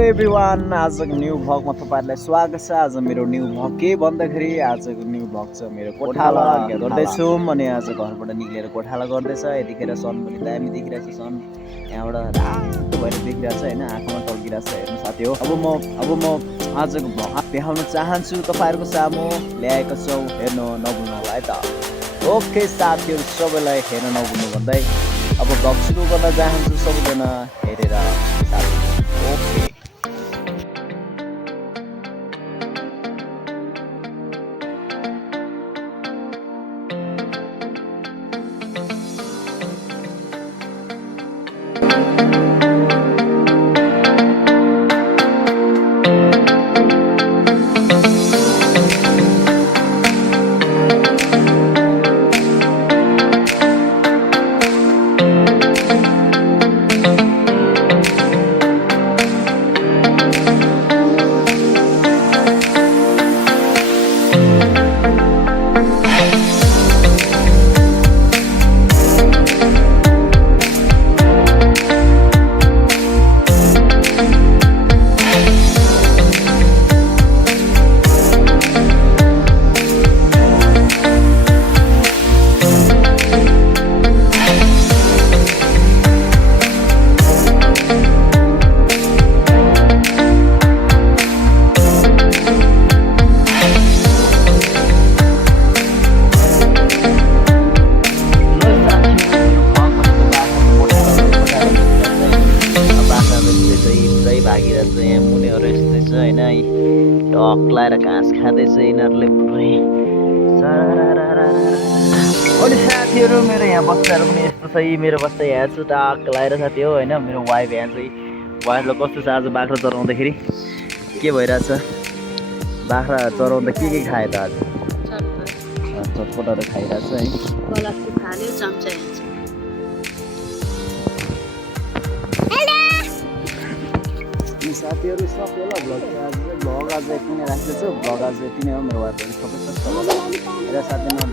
Everyone आजको new भ्लगमा तपाईँहरूलाई स्वागत छ। आज मेरो न्यू भ्लग के भन्दाखेरि आजको न्यू भ्लग छ मेरो गोठाला गर्दैछु। अनि आज घरबाट निक्लेर गोठाला गर्दैछ। यतिखेर सन पनि दामी देखिरहेको छ। सन यहाँबाट रातो भएर देखिरहेको छ होइन, आँखामा टल्किरहेको छ। हेर्नु साथी हो, अब म आजको भ्लग देखाउन चाहन्छु तपाईँहरूको सामु ल्याएको छौँ। हेर्नु नभुल्नु होला है त। ओके साथीहरू, सबैलाई हेर्न नभुल्नु भन्दै अब भ्लग सुरु गर्न चाहन्छु। सबैजना हेरेर साथी ओके। भागिरहेछ यहाँ मुनिहरू यस्तै छ होइन, टक लाएर घाँस खाँदैछ यिनीहरूले पुरै। अनि साथीहरू मेरो यहाँ बच्चाहरू पनि यस्तो छ। मेरो बच्चा यहाँ छु टक लाएर साथी हो होइन। मेरो वाइफ यहाँ चाहिँ, वाइफलाई कस्तो छ आज बाख्रा चराउँदाखेरि के भइरहेछ? बाख्रा चराउँदा के खायो त आज? चटपटहरू खाइरहेछ है। साथीहरू सक्यो ल भ्लग चाहिँ। आज चाहिँ भ्लग आज यति नै राख्दैछु। भ्लग आज यति नै हो। मेरो वाइफहरू सबै छ र साथीमा